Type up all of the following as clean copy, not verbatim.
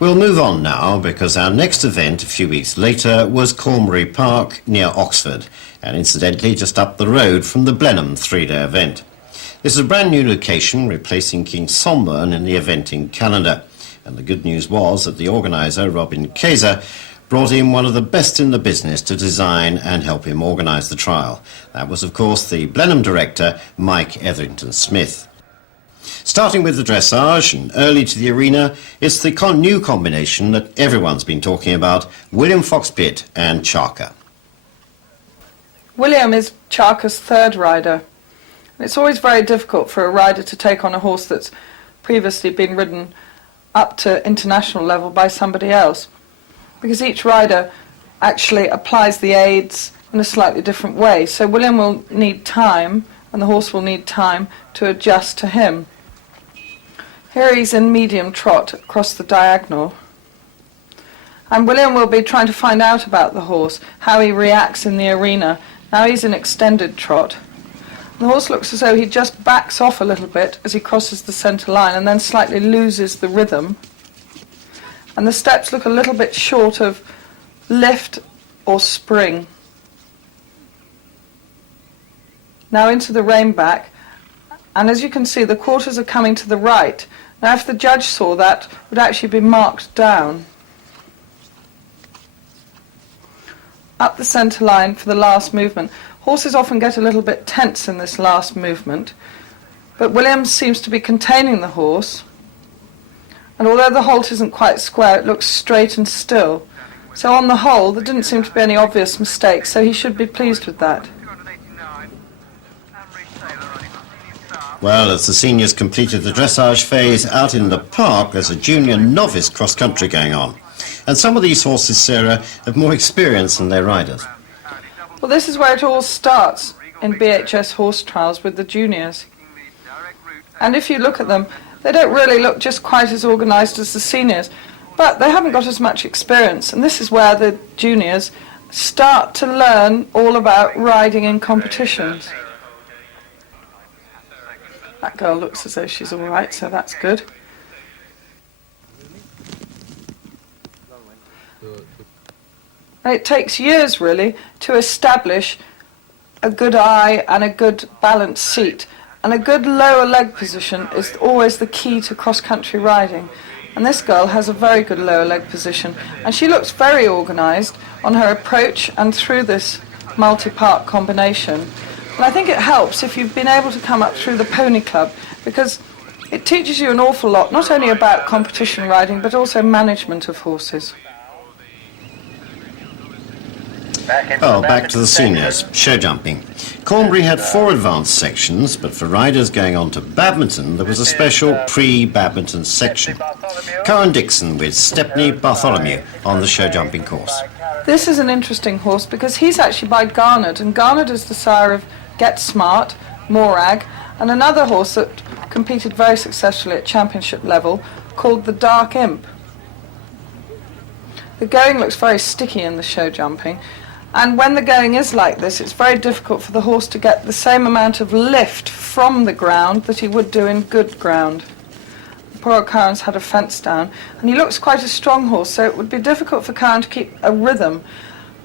We'll move on now because our next event a few weeks later was Cornbury Park near Oxford, and incidentally just up the road from the Blenheim three-day event. This is a brand new location replacing King Solomon in the eventing calendar, and the good news was that the organiser, Robin Kayser, brought in one of the best in the business to design and help him organise the trial. That was, of course, the Blenheim director, Mike Etherington-Smith. Starting with the dressage and early to the arena, it's the new combination that everyone's been talking about, William Fox Pitt and Charker. William is Charker's third rider. It's always very difficult for a rider to take on a horse that's previously been ridden up to international level by somebody else, because each rider actually applies the aids in a slightly different way. So William will need time, and the horse will need time to adjust to him. Here he's in medium trot across the diagonal. And William will be trying to find out about the horse, how he reacts in the arena. Now he's in extended trot. The horse looks as though he just backs off a little bit as he crosses the centre line and then slightly loses the rhythm. And the steps look a little bit short of lift or spring. Now into the rein back. And as you can see, the quarters are coming to the right. Now, if the judge saw that, it would actually be marked down. Up the centre line for the last movement. Horses often get a little bit tense in this last movement, but Williams seems to be containing the horse. And although the halt isn't quite square, it looks straight and still. So on the whole, there didn't seem to be any obvious mistakes, so he should be pleased with that. Well, as the seniors completed the dressage phase out in the park, there's a junior novice cross-country going on. And some of these horses, Sarah, have more experience than their riders. Well, this is where it all starts in BHS horse trials with the juniors. And if you look at them, they don't really look just quite as organised as the seniors, but they haven't got as much experience. And this is where the juniors start to learn all about riding in competitions. That girl looks as though she's all right, so that's good. And it takes years, really, to establish a good eye and a good balanced seat. And a good lower leg position is always the key to cross-country riding. And this girl has a very good lower leg position. And she looks very organised on her approach and through this multi-part combination. And I think it helps if you've been able to come up through the Pony Club, because it teaches you an awful lot, not only about competition riding, but also management of horses. Well, back to the seniors, show jumping. Cornbury had 4 advanced sections, but for riders going on to Badminton, there was a special pre-Badminton section. Karen Dixon with Stepney Bartholomew on the show jumping course. This is an interesting horse because he's actually by Garnet, and Garnet is the sire of Get Smart, Morag, and another horse that competed very successfully at championship level called the Dark Imp. The going looks very sticky in the show jumping, and when the going is like this, it's very difficult for the horse to get the same amount of lift from the ground that he would do in good ground. Poor Karen's had a fence down, and he looks quite a strong horse, so it would be difficult for Karen to keep a rhythm.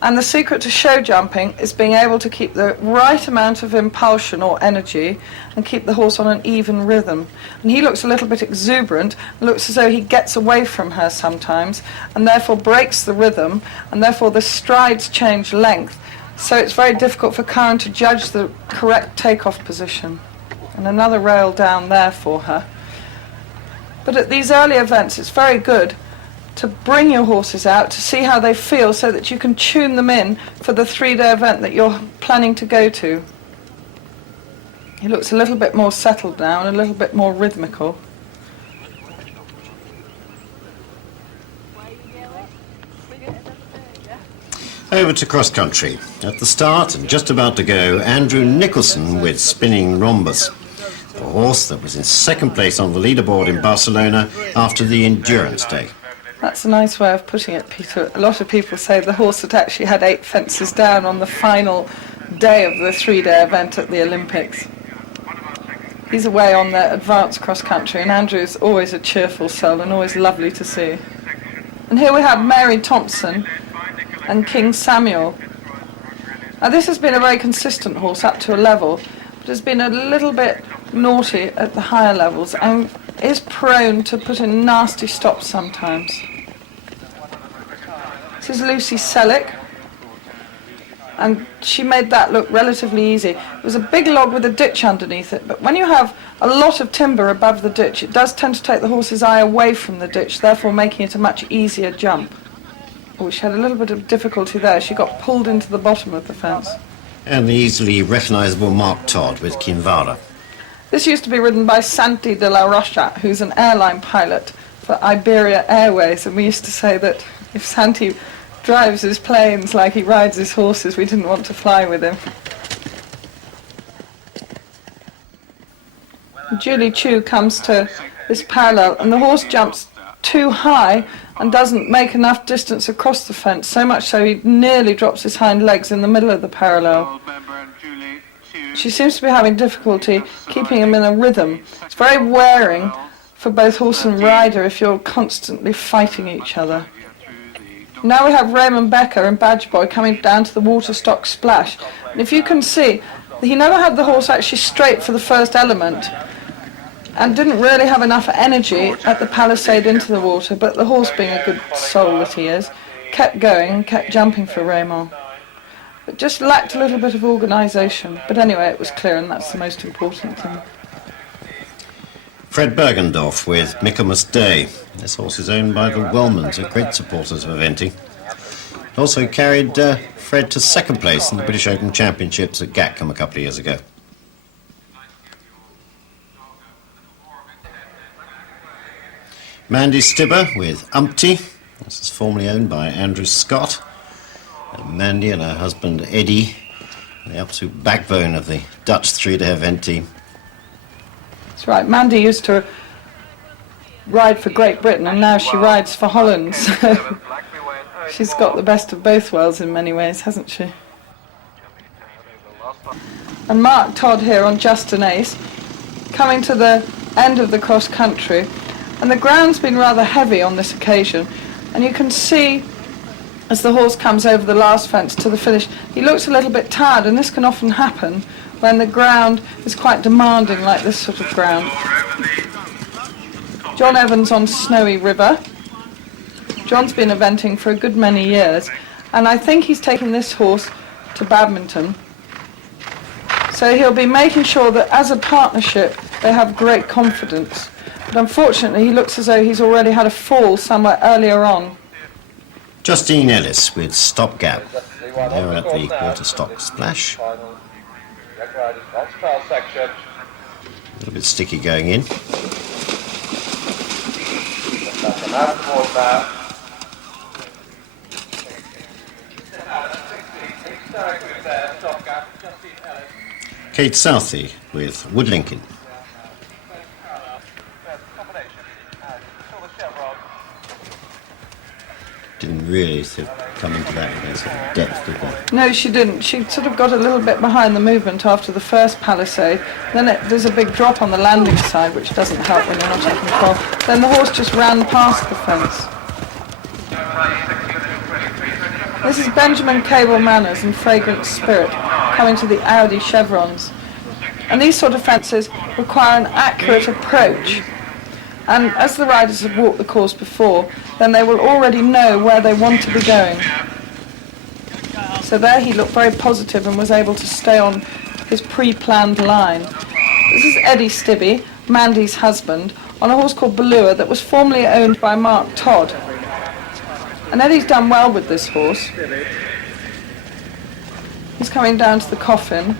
And the secret to show jumping is being able to keep the right amount of impulsion or energy and keep the horse on an even rhythm. And he looks a little bit exuberant, looks as though he gets away from her sometimes, and therefore breaks the rhythm, and therefore the strides change length. So it's very difficult for Karen to judge the correct takeoff position. And another rail down there for her. But at these early events, it's very good to bring your horses out to see how they feel so that you can tune them in for the 3-day event that you're planning to go to. He looks a little bit more settled now and a little bit more rhythmical. Over to cross-country. At the start and just about to go, Andrew Nicholson with Spinning Rhombus, a horse that was in second place on the leaderboard in Barcelona after the Endurance Day. That's a nice way of putting it, Peter. A lot of people say the horse had actually had 8 fences down on the final day of the 3-day event at the Olympics. He's away on the advanced cross-country, and Andrew's always a cheerful soul and always lovely to see. And here we have Mary Thompson and King Samuel. Now this has been a very consistent horse up to a level, but has been a little bit naughty at the higher levels and is prone to put in nasty stops sometimes. This is Lucy Selleck, and she made that look relatively easy. It was a big log with a ditch underneath it, but when you have a lot of timber above the ditch, it does tend to take the horse's eye away from the ditch, therefore making it a much easier jump. Oh, she had a little bit of difficulty there. She got pulled into the bottom of the fence. And the easily recognisable Mark Todd with Kinvara. This used to be ridden by Santi de la Rocha, who's an airline pilot for Iberia Airways, and we used to say that if Santi drives his planes like he rides his horses, we didn't want to fly with him. Julie Chu comes to this parallel, and the horse jumps too high and doesn't make enough distance across the fence, so much so he nearly drops his hind legs in the middle of the parallel. She seems to be having difficulty keeping him in a rhythm. It's very wearing for both horse and rider if you're constantly fighting each other. Now we have Raymond Becker and Badge Boy coming down to the Waterstock Splash. And if you can see, he never had the horse actually straight for the first element and didn't really have enough energy at the palisade into the water, but the horse, being a good soul that he is, kept going and kept jumping for Raymond. It just lacked a little bit of organisation. But anyway, it was clear, and that's the most important thing. Fred Bergendorf with Michaelmas Day. This horse is owned by the Wellmans, a great supporters of eventing. Also carried Fred to second place in the British Open Championships at Gatcombe a couple of years ago. Mandy Stibber with Umpty. This is formerly owned by Andrew Scott. Mandy and her husband Eddie, the absolute backbone of the Dutch three-day event team. That's right, Mandy used to ride for Great Britain and now she rides for Holland, so she's got the best of both worlds in many ways, hasn't she? And Mark Todd here on Just an Ace, coming to the end of the cross country, and the ground's been rather heavy on this occasion, and you can see as the horse comes over the last fence to the finish, he looks a little bit tired, and this can often happen when the ground is quite demanding like this sort of ground. John Evans on Snowy River. John's been eventing for a good many years, and I think he's taken this horse to Badminton. So he'll be making sure that as a partnership they have great confidence. But unfortunately he looks as though he's already had a fall somewhere earlier on. Justine Ellis with Stopgap. They're at the Waterstock Splash. A little bit sticky going in. Kate Southey with Wood Lincoln. Didn't really sort of come into that with that sort of depth, did they? No, she didn't. She sort of got a little bit behind the movement after the first palisade. Then there's a big drop on the landing side, which doesn't help when you're not in control. Then the horse just ran past the fence. This is Benjamin Cable Manners and Fragrant Spirit coming to the Audi chevrons. And these sort of fences require an accurate approach. And as the riders have walked the course before, then they will already know where they want to be going. So there he looked very positive and was able to stay on his pre-planned line. This is Eddie Stibby, Mandy's husband, on a horse called Balua that was formerly owned by Mark Todd. And Eddie's done well with this horse. He's coming down to the coffin.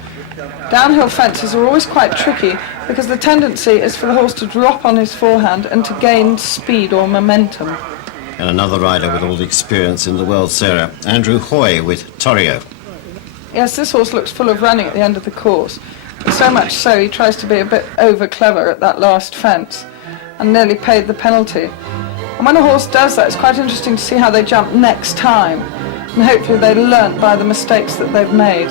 Downhill fences are always quite tricky because the tendency is for the horse to drop on his forehand and to gain speed or momentum. And another rider with all the experience in the World Series, Andrew Hoy with Torrio. Yes, this horse looks full of running at the end of the course. So much so he tries to be a bit over clever at that last fence and nearly paid the penalty. And when a horse does that, it's quite interesting to see how they jump next time. And hopefully they learnt by the mistakes that they've made.